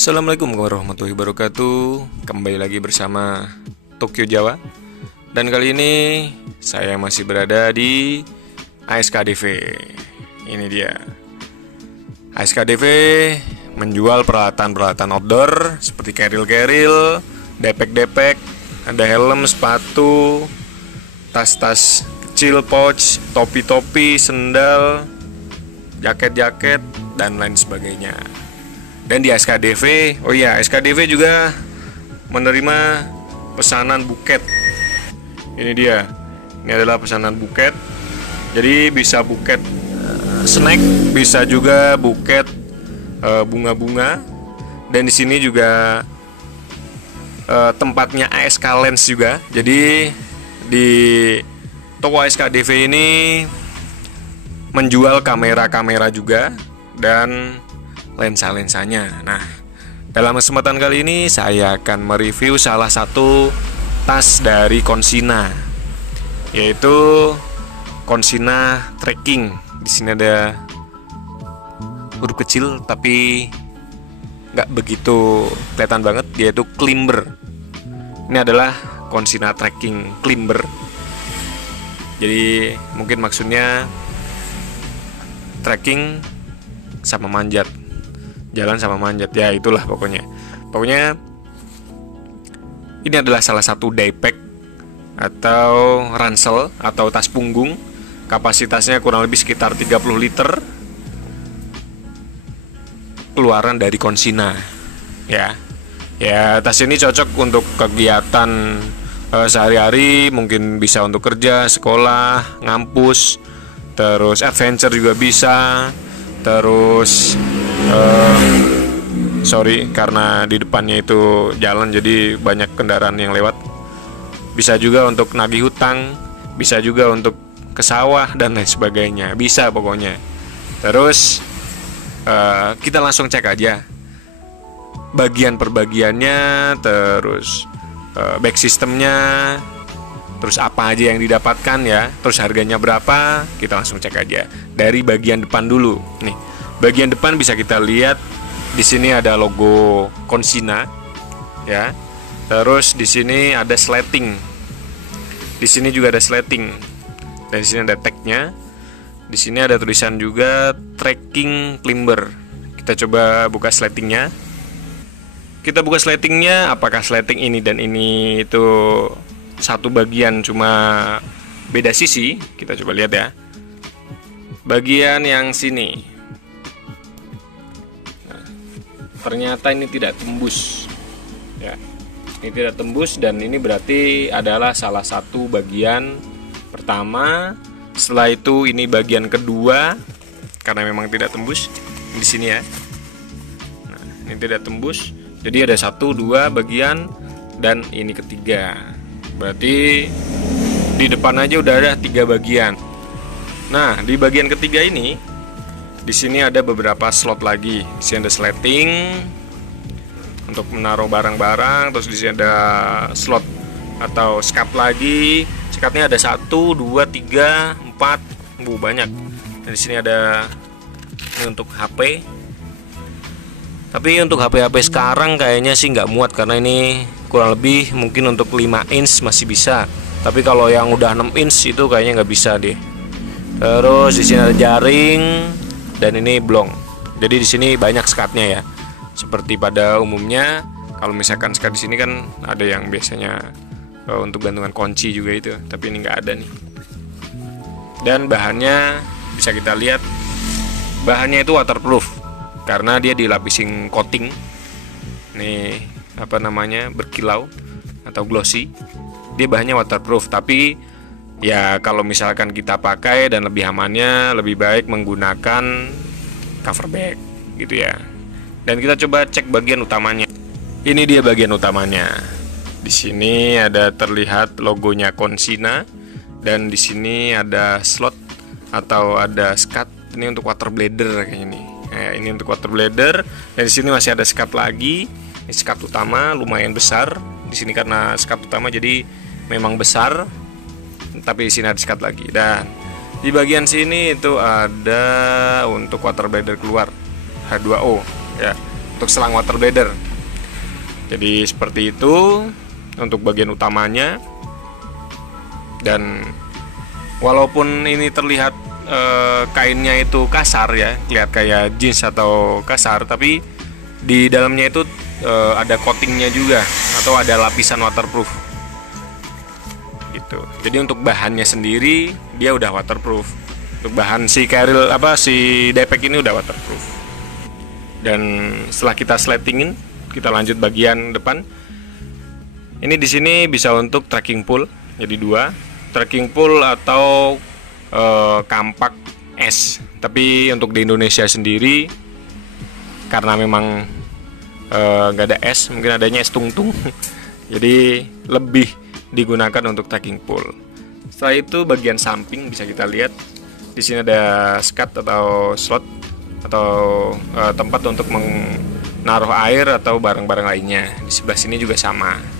Assalamualaikum warahmatullahi wabarakatuh. Kembali lagi bersama Tokyo Jawa. Dan kali ini saya masih berada di ASKDV. Ini dia. ASKDV menjual peralatan-peralatan outdoor seperti keril-keril, depek-depek, ada helm, sepatu, tas-tas kecil, pouch, topi-topi, sendal, jaket-jaket, dan lain sebagainya. Dan di SKDV, SKDV juga menerima pesanan buket. Ini dia. Ini adalah pesanan buket. Jadi bisa buket snack, bisa juga buket bunga-bunga. Dan di sini juga tempatnya ASK Lens juga. Jadi di toko SKDV ini menjual kamera-kamera juga dan lensa-lensanya. Nah, dalam kesempatan kali ini saya akan mereview salah satu tas dari Consina, yaitu Consina Trekking. Di sini ada huruf kecil tapi nggak begitu kelihatan banget, yaitu Climber. Ini adalah Consina Trekking Climber. Jadi mungkin maksudnya trekking sama manjat, jalan sama manjat, ya itulah pokoknya ini adalah salah satu daypack atau ransel atau tas punggung. Kapasitasnya kurang lebih sekitar 30 liter, keluaran dari Consina. Ya, tas ini cocok untuk kegiatan sehari-hari, mungkin bisa untuk kerja, sekolah, ngampus, terus adventure juga bisa. Terus karena di depannya itu jalan, jadi banyak kendaraan yang lewat. Bisa juga untuk nagih hutang, bisa juga untuk ke sawah dan lain sebagainya. Bisa pokoknya. Terus kita langsung cek aja bagian per bagiannya, terus back sistemnya, terus apa aja yang didapatkan ya, terus harganya berapa. Kita langsung cek aja dari bagian depan dulu. Nih, bagian depan bisa kita lihat di sini ada logo Consina ya. Terus di sini ada sleting. Di sini juga ada sleting. Dan di sini ada tagnya. Di sini ada tulisan juga Trekking Climber. Kita coba buka sletingnya. Kita buka sletingnya, apakah sleting ini dan ini itu satu bagian cuma beda sisi? Kita coba lihat ya. Bagian yang sini, nah, ternyata ini tidak tembus ya. Ini tidak tembus, dan ini berarti adalah salah satu bagian pertama. Setelah itu ini bagian kedua, karena memang tidak tembus di sini ya. Nah, ini tidak tembus, jadi ada 1, 2 bagian, dan ini ketiga. Berarti di depan aja udah ada 3 bagian. Nah, di bagian ketiga ini, di sini ada beberapa slot lagi. Di sini ada sleting untuk menaruh barang-barang. Terus di sini ada slot atau skap lagi. Skapnya ada 1, 2, 3, 4, banyak. Dan di sini ada ini untuk HP. Tapi untuk HP-HP sekarang kayaknya sih nggak muat, karena ini kurang lebih mungkin untuk 5 inch masih bisa. Tapi kalau yang udah 6 inch itu kayaknya nggak bisa deh. Terus di sini ada jaring dan ini blong. Jadi di sini banyak skatnya ya. Seperti pada umumnya, kalau misalkan skat di sini kan ada yang biasanya untuk gantungan kunci juga itu, tapi ini nggak ada nih. Dan bahannya bisa kita lihat, bahannya itu waterproof karena dia dilapisin coating. Nih, berkilau atau glossy. Dia bahannya waterproof, tapi ya kalau misalkan kita pakai dan lebih amannya, lebih baik menggunakan cover bag gitu ya. Dan kita coba cek bagian utamanya. Ini dia bagian utamanya. Di sini ada terlihat logonya Consina, dan di sini ada slot atau ada skat. Ini untuk water bladder kayaknya nih. Nah, ini untuk water bladder. Dan di sini masih ada skat lagi. Ini skat utama lumayan besar. Di sini karena skat utama jadi memang besar. Tapi di sini ada skat lagi. Dan di bagian sini itu ada untuk water bladder keluar H2O ya. untuk selang water bladder. Jadi seperti itu untuk bagian utamanya. Dan walaupun ini terlihat kainnya itu kasar ya, lihat kayak jeans atau kasar, tapi di dalamnya itu ada coatingnya juga atau ada lapisan waterproof gitu. Jadi untuk bahannya sendiri dia udah waterproof. Untuk bahan si carrier si daypack ini udah waterproof. Dan setelah kita sletingin, kita lanjut bagian depan. Ini di sini bisa untuk trekking pole, jadi 2 trekking pole atau kampak es. Tapi untuk di Indonesia sendiri karena memang nggak ada es, mungkin adanya es tungtung. Jadi lebih digunakan untuk trekking pole. Setelah itu bagian samping bisa kita lihat di sini ada skat atau slot atau tempat untuk menaruh air atau barang-barang lainnya. Di sebelah sini juga sama.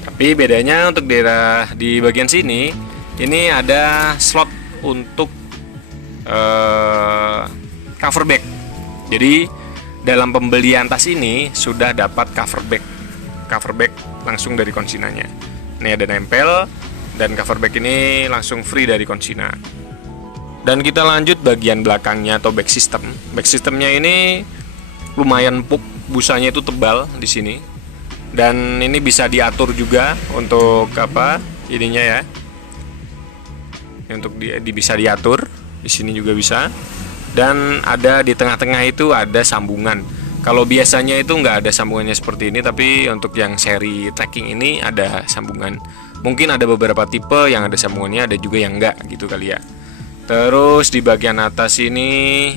Tapi bedanya untuk daerah di bagian sini ini ada slot untuk cover bag. Jadi dalam pembelian tas ini sudah dapat cover bag langsung dari konsinanya. Ini ada nempel dan cover bag ini langsung free dari konsina. Dan kita lanjut bagian belakangnya atau bag system. Bag systemnya ini lumayan empuk, busanya itu tebal di sini. Dan ini bisa diatur juga untuk ininya ya. Untuk bisa diatur di sini juga bisa. Dan ada di tengah-tengah itu ada sambungan. Kalau biasanya itu nggak ada sambungannya seperti ini, tapi untuk yang seri trekking ini ada sambungan. Mungkin ada beberapa tipe yang ada sambungannya, ada juga yang enggak gitu kali ya. Terus di bagian atas ini,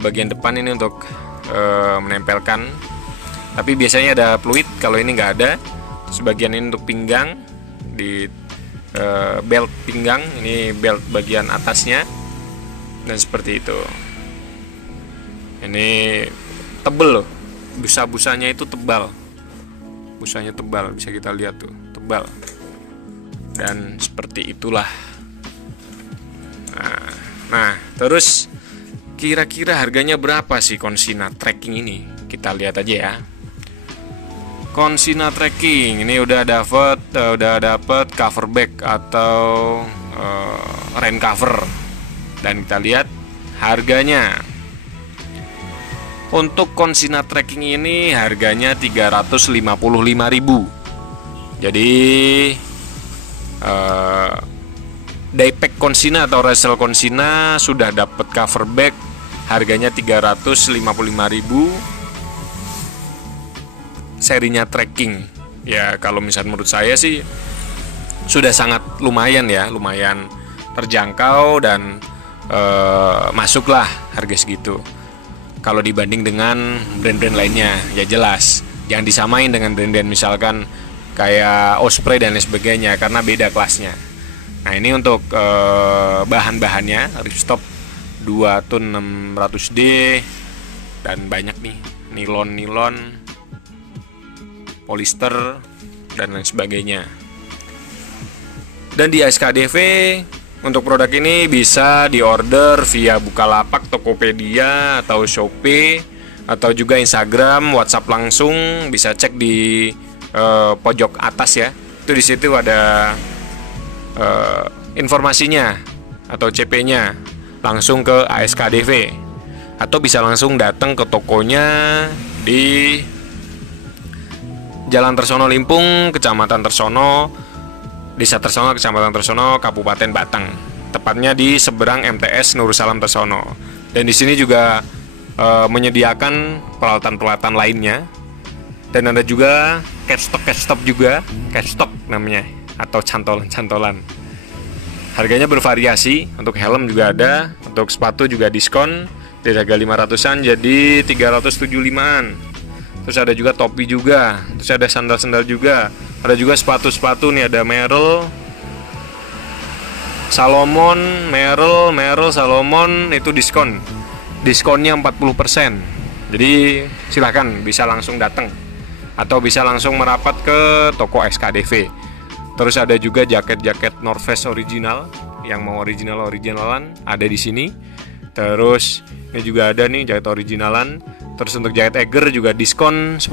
bagian depan ini untuk menempelkan. Tapi biasanya ada fluid, kalau ini nggak ada. Terus bagian ini untuk pinggang, di belt pinggang, ini belt bagian atasnya. Dan seperti itu. Ini tebel loh, busa-busanya itu tebal. Busanya tebal, bisa kita lihat tuh, tebal. Dan seperti itulah. Nah, terus kira-kira harganya berapa sih Consina Trekking ini? Kita lihat aja ya. Consina Trekking ini udah dapat cover bag atau rain cover. Dan kita lihat harganya. Untuk Consina Trekking ini harganya 355.000. Jadi daypack Consina atau Razel Consina sudah dapat cover bag, harganya 355.000. Serinya Trekking. Ya kalau misalnya menurut saya sih sudah sangat lumayan ya, lumayan terjangkau dan masuklah harga segitu. Kalau dibanding dengan brand-brand lainnya, ya jelas jangan disamain dengan brand-brand misalkan kayak Osprey dan lain sebagainya, karena beda kelasnya. Nah ini untuk bahan-bahannya, ripstop 2 tun 600D dan banyak nih, nilon, polister dan lain sebagainya. Dan di ASKDV untuk produk ini bisa diorder via Bukalapak, Tokopedia, atau Shopee, atau juga Instagram, WhatsApp langsung. Bisa cek di pojok atas ya. Itu di situ ada informasinya atau CP-nya langsung ke ASKDV. Atau bisa langsung datang ke tokonya di Jalan Tersono Limpung, Kecamatan Tersono, Desa Tersono, Kecamatan Tersono, Kabupaten Batang. Tepatnya di seberang MTS Nursalam Tersono. Dan di sini juga menyediakan peralatan-peralatan lainnya. Dan ada juga catch stop juga, catch stop namanya, atau cantolan-cantolan. Harganya bervariasi. Untuk helm juga ada, untuk sepatu juga diskon dari harga 500-an jadi 375-an. Terus ada juga topi juga, terus ada sandal-sandal juga. Ada juga sepatu-sepatu nih, ada Merrell, Salomon, Merrell, Salomon, itu diskon. Diskonnya 40%. Jadi silahkan bisa langsung datang atau bisa langsung merapat ke toko SKDV. Terus ada juga jaket-jaket North Face original, yang mau originalan ada di sini. Terus ini juga ada nih jaket originalan. Terus untuk jaket Eiger juga diskon 10%.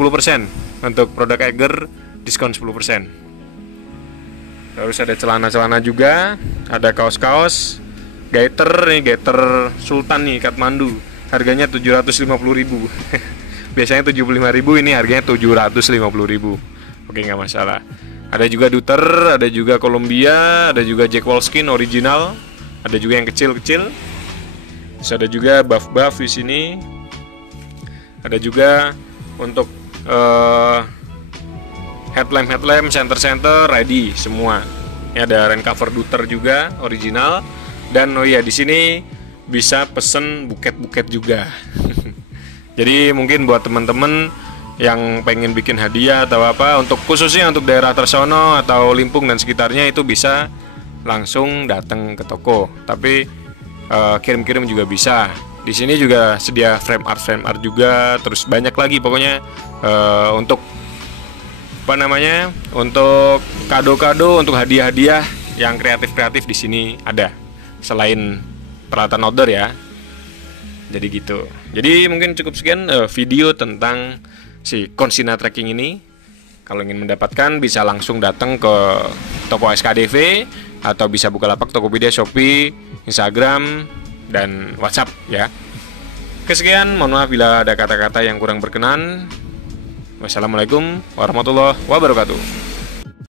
Untuk produk Eiger diskon 10%. Terus ada celana-celana juga, ada kaos-kaos gaiter nih, gaiter Sultan nih Kathmandu. Harganya 750.000. Biasanya 75.000, ini harganya 750.000. Oke, nggak masalah. Ada juga Duter, ada juga Columbia, ada juga Jack Wolfskin original, ada juga yang kecil-kecil. Terus ada juga buff-buff di sini. Ada juga untuk headlamp, center ready semua. Ini ada rain cover Duter juga original. Dan oh iya, di sini bisa pesen buket-buket juga. Jadi mungkin buat teman-teman yang pengen bikin hadiah atau apa, untuk khususnya untuk daerah Tersono atau Limpung dan sekitarnya, itu bisa langsung datang ke toko. Tapi kirim-kirim juga bisa. Di sini juga sedia frame art juga, terus banyak lagi pokoknya untuk apa namanya? Untuk kado-kado, untuk hadiah-hadiah yang kreatif-kreatif di sini ada. Selain peralatan outdoor ya. Jadi gitu. Jadi mungkin cukup sekian video tentang si Consigna Trekking ini. Kalau ingin mendapatkan bisa langsung datang ke toko SKDV atau bisa Bukalapak, Tokopedia, Shopee, Instagram, dan WhatsApp ya. Kesekian, mohon maaf bila ada kata-kata yang kurang berkenan. Wassalamualaikum warahmatullahi wabarakatuh.